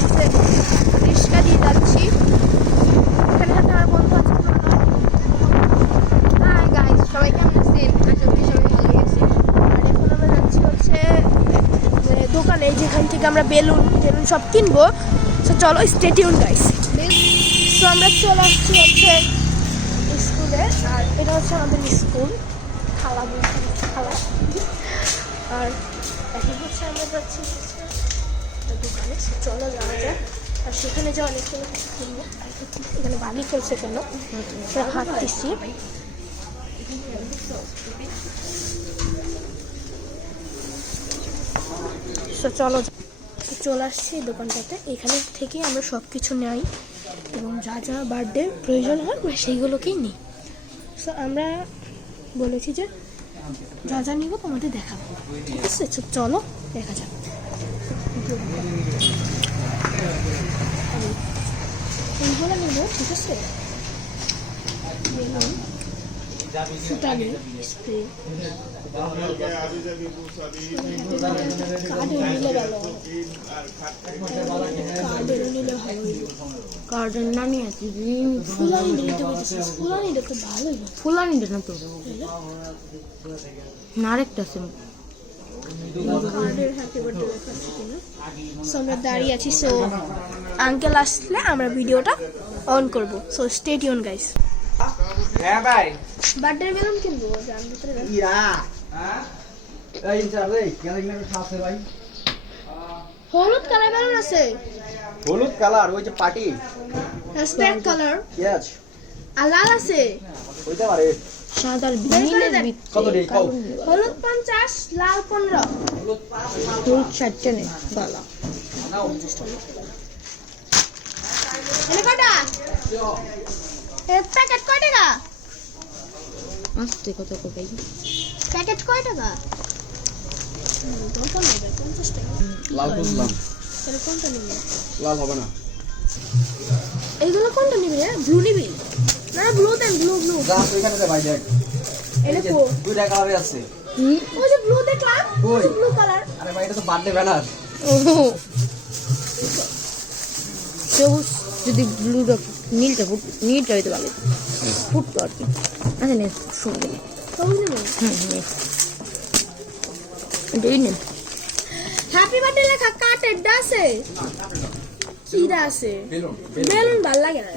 হচ্ছে রিক্সা দিয়ে যাচ্ছি। এখানে সাথে আমার বন্ধু আছে। হাই গাইস, সবাই কেমন আছেন? আশা করি সবাই ভালো আছেন। আর এখন আমরা যাচ্ছি হচ্ছে দোকানে, যেখান থেকে আমরা বেলুন সব কিনবো। সো চলো, স্টে টিউন গাইস। সো আমরা চলে আসছি হচ্ছে স্কুলে, আর এটা হচ্ছে আমাদের স্কুল খালা খালা। আর এখন হচ্ছে আমরা যাচ্ছি দোকানে। চলো যাওয়া যাক, আর সেখানে যাওয়া অনেক কিছু কিনবো। এখানে বালি চলছে কেন হাঁটতেছি। চলো, চলে আসছি দোকানটাতে। এখানে থেকে আমরা সব কিছু নেই এবং যা যা বার্থডে প্রয়োজন হয় সেইগুলোকেই নিই। সো আমরা বলেছি যে যা যা নিব তোমাদের দেখাবো, ঠিক আছে? চলো দেখা যাক। এইগুলো নেব, ঠিক আছে? স্প্রে গার্ডেন না নিয়ে আছি ফুলানিটা তো ভালোই, ফুলানিটা না তো না আরেকটা আছে। আমরা দাঁড়িয়ে আছি। সো আঙ্কেল আসলে আমরা ভিডিওটা অন করবো। So stay tune guys. হ্যাঁ ভাই, বার্থডে বেলুন কিনবো যার ভিতরে। হলুদ কালার বেলুন আছে, হলুদ কালার ওই যে পার্টি স্প্যাক কালার, ইয়েস আর লাল আছে। ওইটা পারে সাদার কত রে কও? হলুদ 50, লাল 15। হলুদ 60 নে বালা এনে কয়টা? এর প্যাকেট কয় টাকা? আস্তে কত কই প্যাকেট কয় টাকা? কোনটা নেবে? 50 টাকা। লাল বুঝলাম, তাহলে কোনটা নেবে? লাল হবে না। এইগুলো কোনটা নিবি রে? ব্লু নিবি? না ব্লু দেন, ব্লু ব্লু। যা ওইখানে দে ভাই, দেখ এনে কো দুইটা কালারে আছে। ওই যে ব্লু দেখলাম, কই? Blue colour. আরে ভাই, এটা তো বার্থডে ব্যানার। ও সবুজ যদি ব্লুটা নীলটা নীলটা হইতে ভালো ফুটতো আর কি। আচ্ছা নে সুন্দর সবুজ নেবে? নে এটাই নে। হ্যাপি বার্থডে লেখা কাটের আছে, কিরা আছে, বেলুন ভাল লাগে না।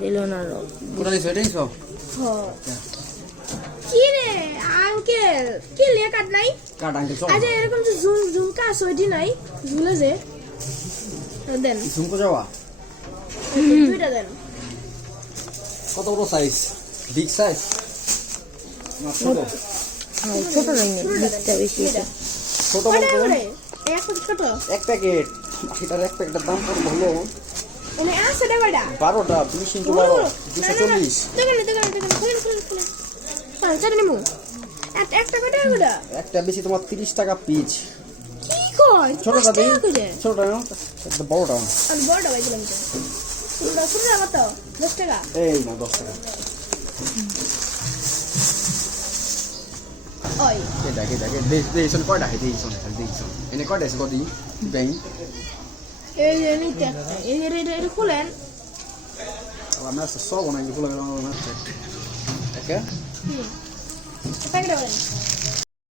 দিল না কোটা দিছ এটাই সব? কি রে আঙ্কেল, কি লেখা কাট নাই? কাট আঙ্কেল সব। আচ্ছা এরকম যে ঝুমকা আছে ওইটি নাই, ঝুলে যে দেন ঝুমকো যাওয়া দুইটা দেন। কত বড় সাইজ? বিগ সাইজ না ছোট? ছোট নাই নে বিটটা বেশি এটা ছোট কয়টা বলতে করে? এক ছোট এক প্যাকেট। এটার এক প্যাকেটের দাম কত হলো? মানে আছে রে কয়টা? 12টা 20 ইনটু 12 240। দেখেন দেখেন দেখেন, খুলেন খুলেন খুলেন। হ্যাঁ চাই নিমু। একটা কয়টা করে? একটা বেশি তোমার 30 টাকা পিস। কি কয়? ছোটটা দিন, করে ছোটটা না, একটা বড়টা। আমি বড়টা বাইছিলাম তো। ছোটটা ছোটটা কত? 10 টাকা। এই না 10 টাকা। ওই দেখে দেইছন কয়টা হে দেইছন এনে কয়টা আছে কদি ব্যাং? এই যে নিতে একটা। এই যে এটা খুলেন। আমরা সব অনেক গুলো না আছে। ওকে প্যাকেট বলেন।